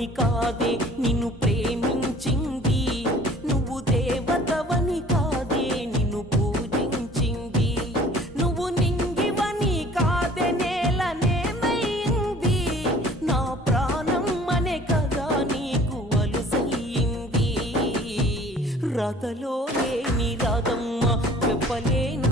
దేవుడవని కాదే నిన్ను ప్రేమించింది, నువ్వు దేవతవని కాదే నిన్ను పూజించింది, నువ్వు నింగివని కాదే నేలనేమైంది, నా ప్రాణం అనే కదా నీకు అలుసయ్యింది. రాతలో లేని రాధమ్మ చెప్పలేను